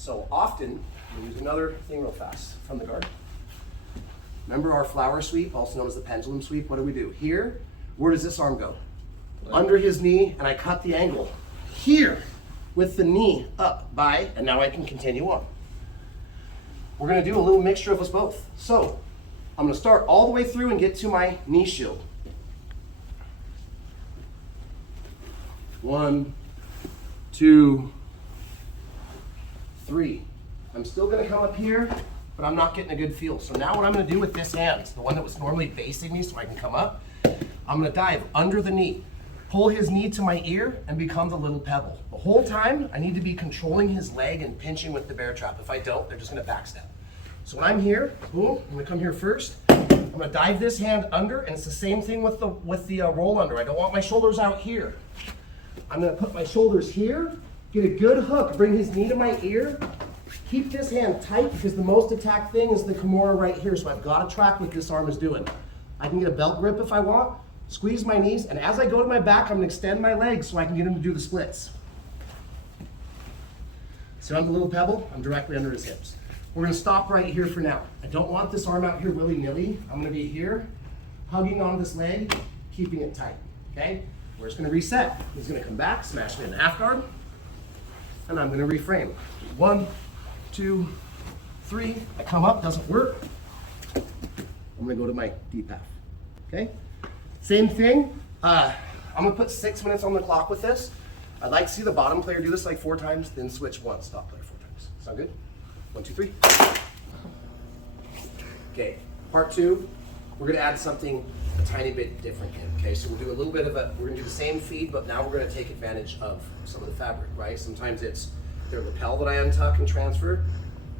So often, we'll use another thing real fast from the guard. Remember our flower sweep, also known as the pendulum sweep? What do? Here, where does this arm go? Under his knee, and I cut the angle. Here, with the knee up by, and now I can continue on. We're gonna do a little mixture of us both. So, I'm gonna start all the way through and get to my knee shield. 1, 2, 3. I'm still gonna come up here, but I'm not getting a good feel. So now what I'm gonna do with this hand, the one that was normally basing me so I can come up, I'm gonna dive under the knee, pull his knee to my ear, and become the little pebble. The whole time, I need to be controlling his leg and pinching with the bear trap. If I don't, they're just gonna backstep. So when I'm here, boom, I'm gonna come here first. I'm gonna dive this hand under, and it's the same thing with the roll under. I don't want my shoulders out here. I'm gonna put my shoulders here, get a good hook, bring his knee to my ear, keep this hand tight because the most attacked thing is the Kimura right here, so I've got to track what this arm is doing. I can get a belt grip if I want, squeeze my knees, and as I go to my back, I'm going to extend my legs so I can get him to do the splits. So I'm the little pebble, I'm directly under his hips. We're going to stop right here for now. I don't want this arm out here willy-nilly. I'm going to be here, hugging on this leg, keeping it tight, okay? We're just going to reset. He's going to come back, smash me in the half guard, and I'm going to reframe. 1, 2, 3. I come up, doesn't work. I'm going to go to my deep half, okay? Same thing. I'm going to put 6 minutes on the clock with this. I'd like to see the bottom player do this like 4 times, then switch once, top player 4 times. Sound good? 1, 2, 3. Okay, part 2, we're going to add something a tiny bit different in, okay? So we'll do a little bit of we're going to do the same feed, but now we're going to take advantage of some of the fabric, right? Sometimes it's their lapel that I untuck and transfer.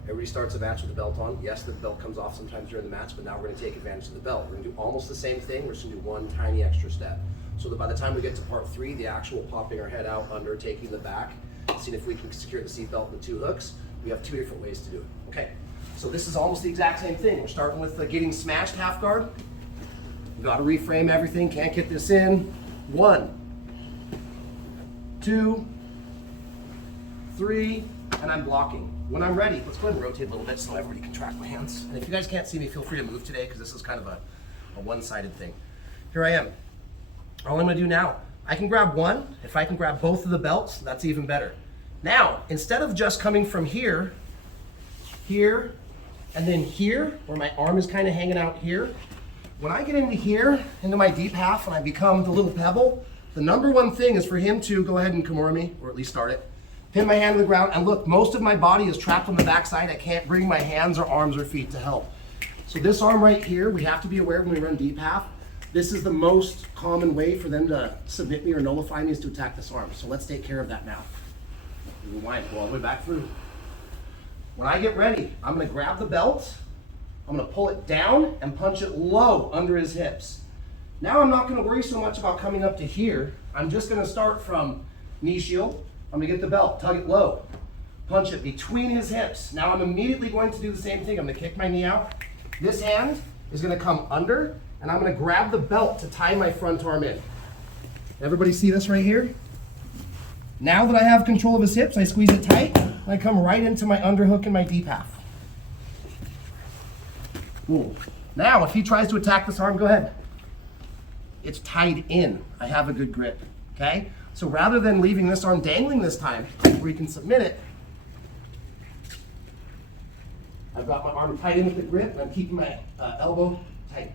Everybody starts a match with the belt on. Yes, the belt comes off sometimes during the match, but now we're going to take advantage of the belt. We're going to do almost the same thing. We're just going to do one tiny extra step. So that by the time we get to part 3, the actual popping our head out under, taking the back, seeing if we can secure the seat belt with the 2 hooks, we have 2 different ways to do it. Okay, so this is almost the exact same thing. We're starting with the getting smashed half guard. We've got to reframe everything, can't get this in. 1, 2, 3, and I'm blocking. When I'm ready, let's go ahead and rotate a little bit so everybody can track my hands. And if you guys can't see me, feel free to move today because this is kind of a one-sided thing. Here I am. All I'm gonna do now, I can grab one. If I can grab both of the belts, that's even better. Now, instead of just coming from here, here, and then here, where my arm is kind of hanging out here, when I get into here, into my deep half, and I become the little pebble, the number one thing is for him to go ahead and Kimura me, or at least start it. Pin my hand to the ground, and look, most of my body is trapped on the backside. I can't bring my hands or arms or feet to help. So this arm right here, we have to be aware when we run deep half. This is the most common way for them to submit me or nullify me is to attack this arm. So let's take care of that now. Rewind, go all the way back through. When I get ready, I'm gonna grab the belt, I'm gonna pull it down and punch it low under his hips. Now I'm not gonna worry so much about coming up to here. I'm just gonna start from knee shield. I'm gonna get the belt, tug it low, punch it between his hips. Now I'm immediately going to do the same thing. I'm gonna kick my knee out. This hand is gonna come under, and I'm gonna grab the belt to tie my front arm in. Everybody see this right here? Now that I have control of his hips, I squeeze it tight, and I come right into my underhook in my deep half. Boom. Now, if he tries to attack this arm, go ahead. It's tied in. I have a good grip, okay? So rather than leaving this arm dangling this time, where you can submit it, I've got my arm tight in with the grip, and I'm keeping my elbow tight.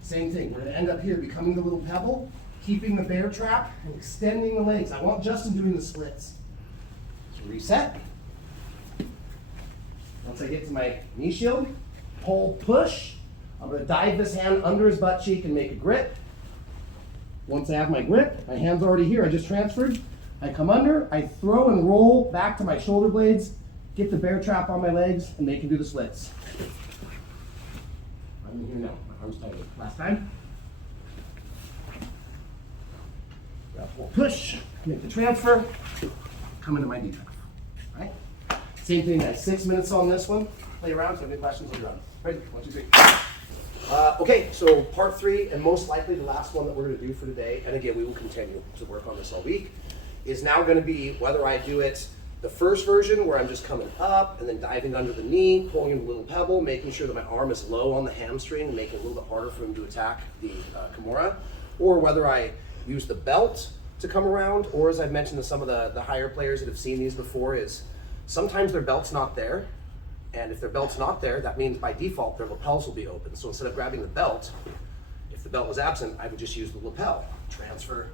Same thing, we're gonna end up here becoming the little pebble, keeping the bear trap, and extending the legs. I want Justin doing the splits. So reset. Once I get to my knee shield, pull, push. I'm gonna dive this hand under his butt cheek and make a grip. Once I have my grip, my hand's already here, I just transferred. I come under, I throw and roll back to my shoulder blades, get the bear trap on my legs, and they can do the splits. I'm in here now, my arm's tight. Last time. Grab, pull, push, make the transfer, come into my deep half. All right? Same thing, I have 6 minutes on this one. Play around, so if you have any questions, I'll be around. Ready? 1, 2, 3. Okay, so part 3, and most likely the last one that we're going to do for today, and again, we will continue to work on this all week, is now going to be whether I do it The first version where I'm just coming up and then diving under the knee, pulling in a little pebble, making sure that my arm is low on the hamstring and making it a little bit harder for him to attack the Kimura, or whether I use the belt to come around, or as I've mentioned to some of the higher players that have seen these before, is sometimes their belt's not there, and if their belt's not there, that means by default their lapels will be open. So instead of grabbing the belt, if the belt was absent, I would just use the lapel, transfer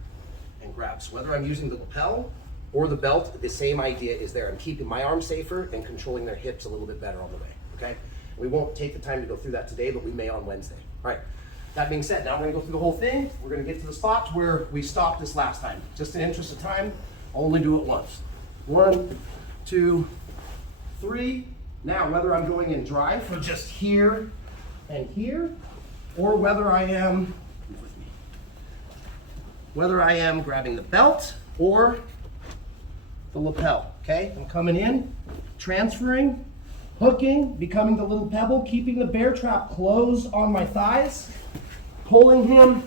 and grab. So whether I'm using the lapel or the belt, the same idea is there. I'm keeping my arm safer and controlling their hips a little bit better on the way, okay? We won't take the time to go through that today, but we may on Wednesday. All right, that being said, now we're gonna go through the whole thing. We're gonna get to the spot where we stopped this last time. Just in the interest of time, I'll only do it once. 1, 2, 3. Now, whether I'm going in drive for just here and here, or whether I am grabbing the belt or the lapel, okay? I'm coming in, transferring, hooking, becoming the little pebble, keeping the bear trap closed on my thighs, pulling him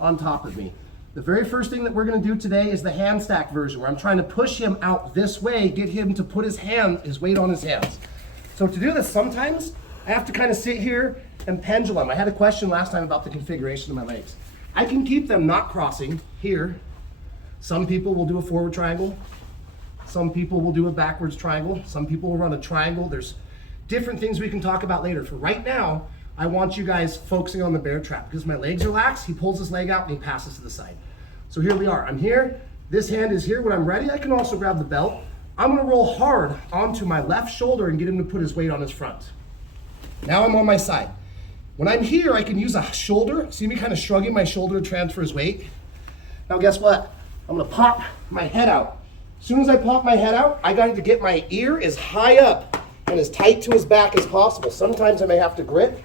on top of me. The very first thing that we're gonna do today is the hand stack version, where I'm trying to push him out this way, get him to put his weight on his hands. So to do this, sometimes I have to kind of sit here and pendulum. I had a question last time about the configuration of my legs. I can keep them not crossing here. Some people will do a forward triangle. Some people will do a backwards triangle. Some people will run a triangle. There's different things we can talk about later. For right now, I want you guys focusing on the bear trap because my legs are lax. He pulls his leg out and he passes to the side. So here we are. I'm here. This hand is here. When I'm ready, I can also grab the belt. I'm gonna roll hard onto my left shoulder and get him to put his weight on his front. Now I'm on my side. When I'm here, I can use a shoulder. See me kind of shrugging my shoulder to transfer his weight? Now guess what? I'm gonna pop my head out. As soon as I pop my head out, I got to get my ear as high up and as tight to his back as possible. Sometimes I may have to grip,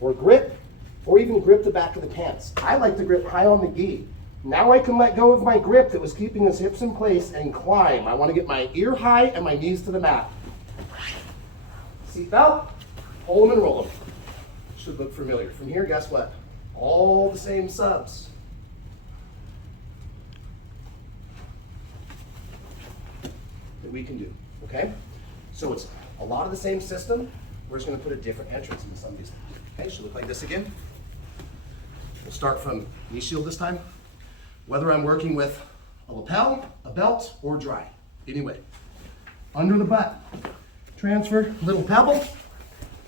or even grip the back of the pants. I like to grip high on the gi. Now I can let go of my grip that was keeping his hips in place and climb. I want to get my ear high and my knees to the mat. Seat belt, pull them and roll them. Should look familiar. From here, guess what? All the same subs. That we can do, okay? So it's a lot of the same system. We're just gonna put a different entrance into some of these. Okay, should look like this again. We'll start from knee shield this time. Whether I'm working with a lapel, a belt, or dry, anyway. Under the butt, transfer, little pebble,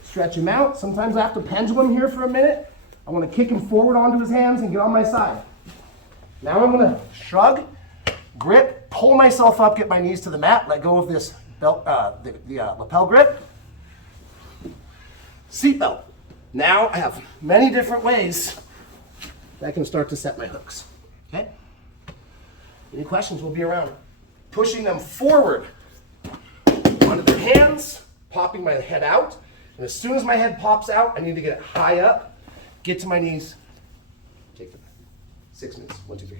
stretch him out. Sometimes I have to pendulum here for a minute. I wanna kick him forward onto his hands and get on my side. Now I'm gonna shrug, grip, pull myself up, get my knees to the mat, let go of this belt, lapel grip. Seat belt. Now I have many different ways that I can start to set my hooks, okay? Any questions? We'll be around. Pushing them forward onto their hands, popping my head out, and as soon as my head pops out, I need to get it high up, get to my knees, take them. 6 minutes, 1, 2, 3.